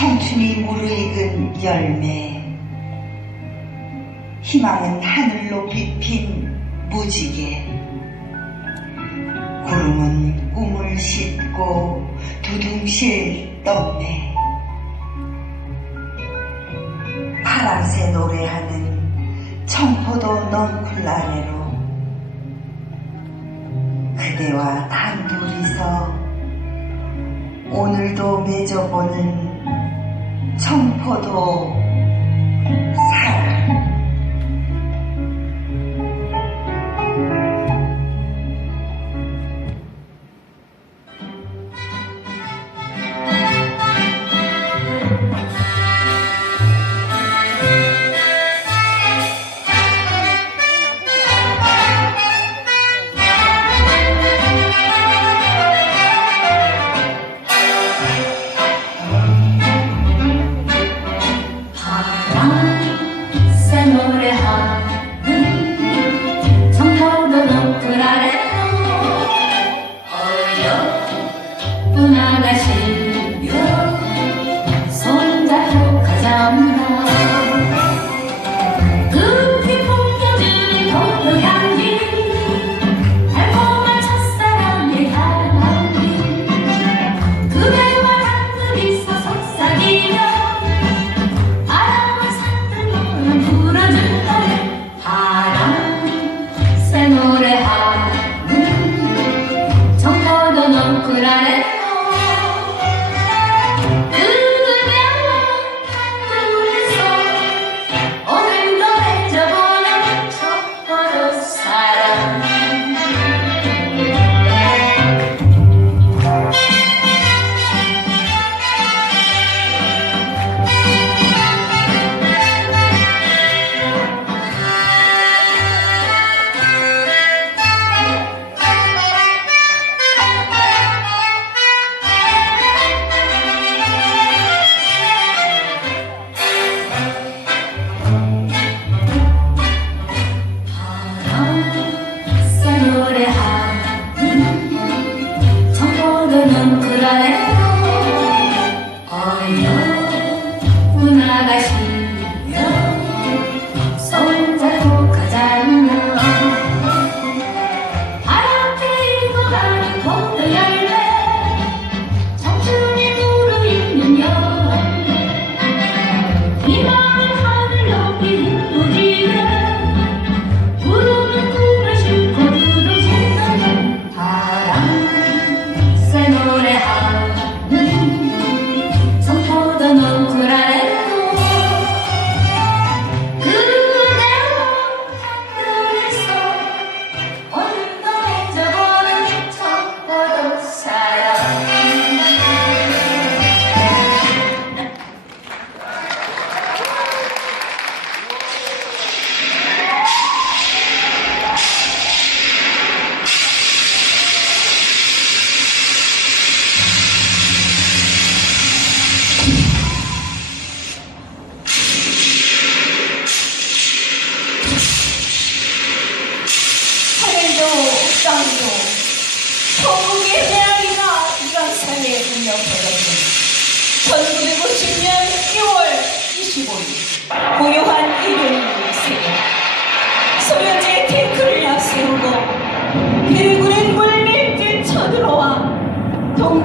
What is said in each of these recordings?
청춘이 무르익은 열매. 희망은 하늘로 빛핀 무지개. 구름은 꿈을 싣고 두둥실 떴네 파랑새 노래하는 청포도 아래로 그대와 단둘이서 오늘도 맺어보는 청포도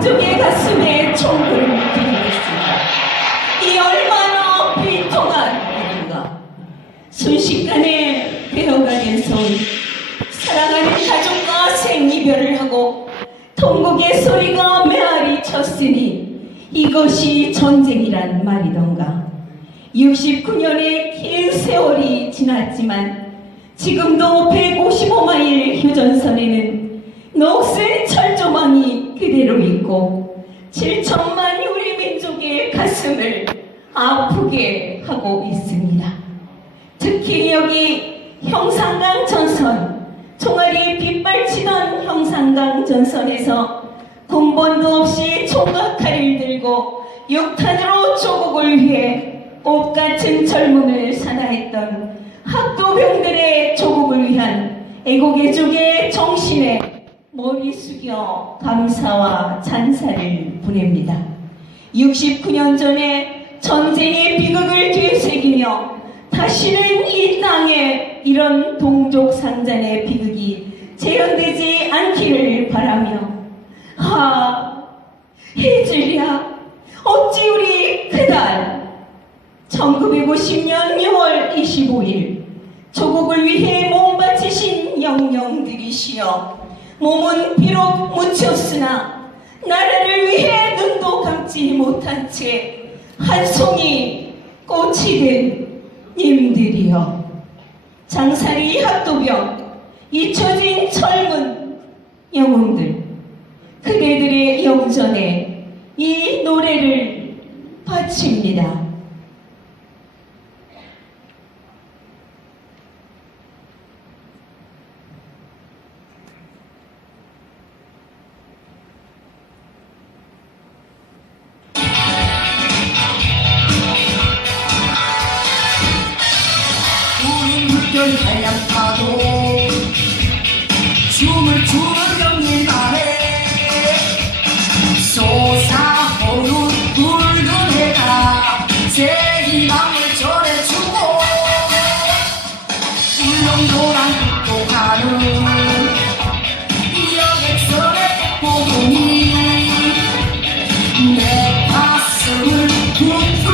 동족의 가슴에 들이고 있습니다. 이 얼마나 비통한 일인가 순식간에 배어가 된 손, 사랑하는 가족과 생이별을 하고 통곡의 소리가 메아리 쳤으니 이것이 전쟁이란 말이던가 69년의 긴 세월이 지났지만 지금도 155마일 휴전선에는 녹슨 철조망이 그대로 있고 7천만 우리 민족의 가슴을 아프게 하고 있습니다. 특히 여기 형상강 전선, 총알이 빗발치던 형상강 전선에서 군번도 없이 총각칼을 들고 육탄으로 조국을 위해 꽃같은 젊음을 사나했던 학도병들의 조국을 위한 애국의 쪽의 정신에 머리 숙여 감사와 찬사를 보냅니다. 69년 전에 전쟁의 비극을 되새기며 다시는 이 땅에 이런 동족 상잔의 비극이 재현되지 않기를 바라며 하 해질야 어찌 우리 그달 1950년 6월 25일 조국을 위해 몸 바치신 영령들이시여 몸은 비록 묻혔으나 나라를 위해 눈도 감지 못한 채 한 송이 꽃이 된 님들이여. 장사리 학도병 잊혀진 젊은 영웅 물결 한량파도 춤을 추는 영일만해 솟아오른 붉은 해가 새 희망을 전해주고 울렁도랑 또 가는 여객선의 보동이 내 가슴을 부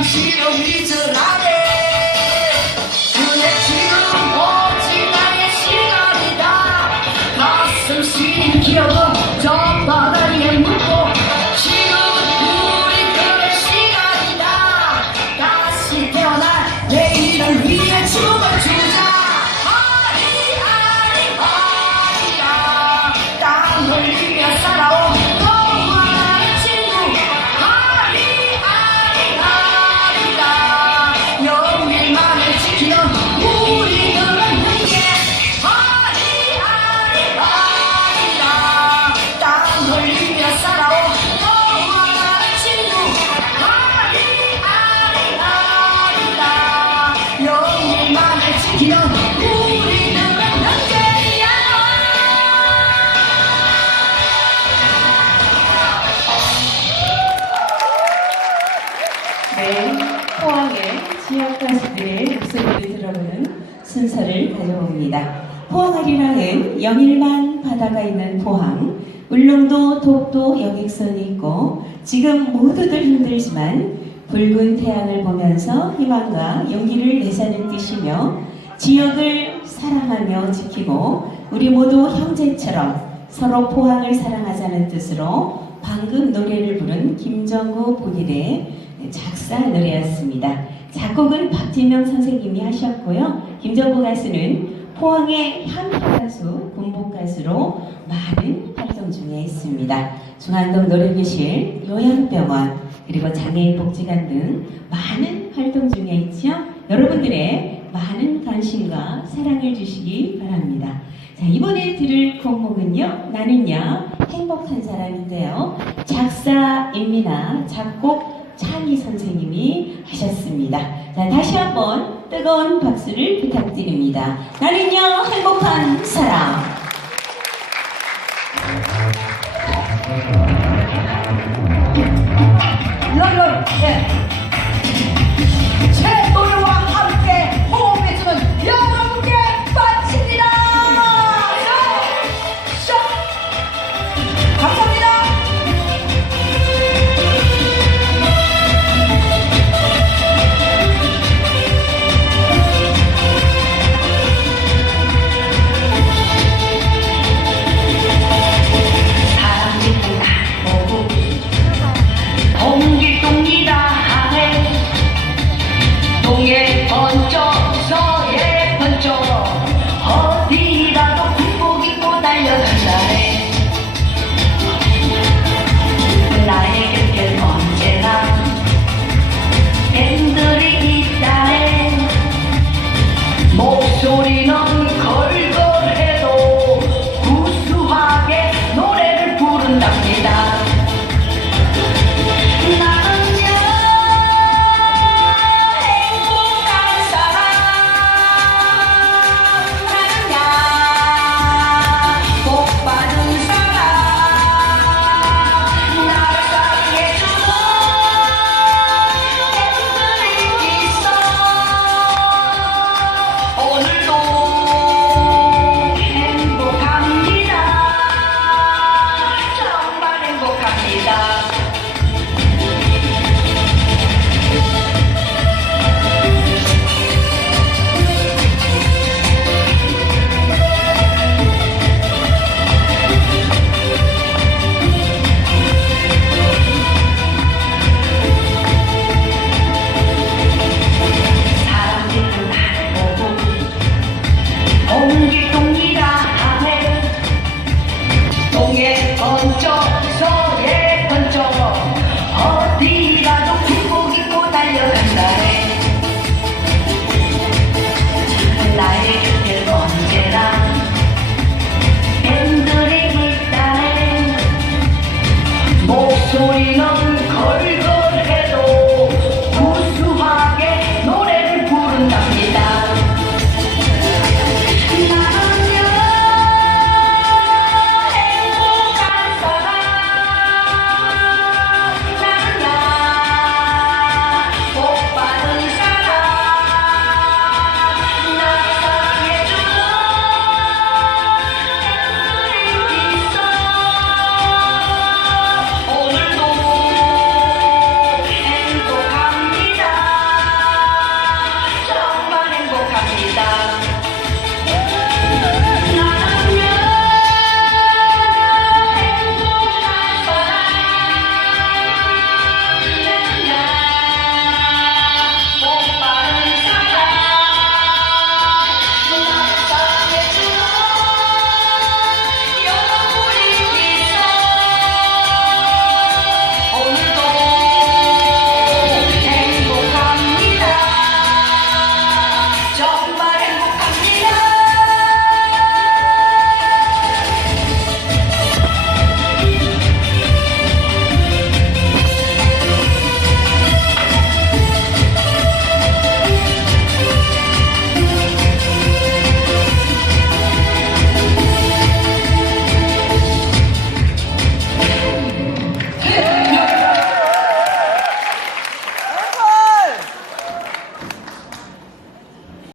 세상 시련 잊 순서를 가져봅니다. 포항아리랑은 영일만 바다가 있는 포항, 울릉도, 독도 여객선이 있고 지금 모두들 힘들지만 붉은 태양을 보면서 희망과 용기를 내자는 뜻이며 지역을 사랑하며 지키고 우리 모두 형제처럼 서로 포항을 사랑하자는 뜻으로 방금 노래를 부른 김정구 본일의 작사 노래였습니다. 작곡은 박진명 선생님이 하셨고요. 김정구 가수는 포항의 향기 가수, 군복 가수로 많은 활동 중에 있습니다. 중안동 노래교실, 요양병원, 그리고 장애인 복지관 등 많은 활동 중에 있죠. 여러분들의 많은 관심과 사랑을 주시기 바랍니다. 자, 이번에 들을 곡목은요, 나는요, 행복한 사람인데요. 작사 임미나, 작곡 창희 선생님이 하셨습니다. 자, 다시 한번 뜨거운 박수를 부탁드립니다. 나는요, 행복한 사람. 롤롤, 예. 최고!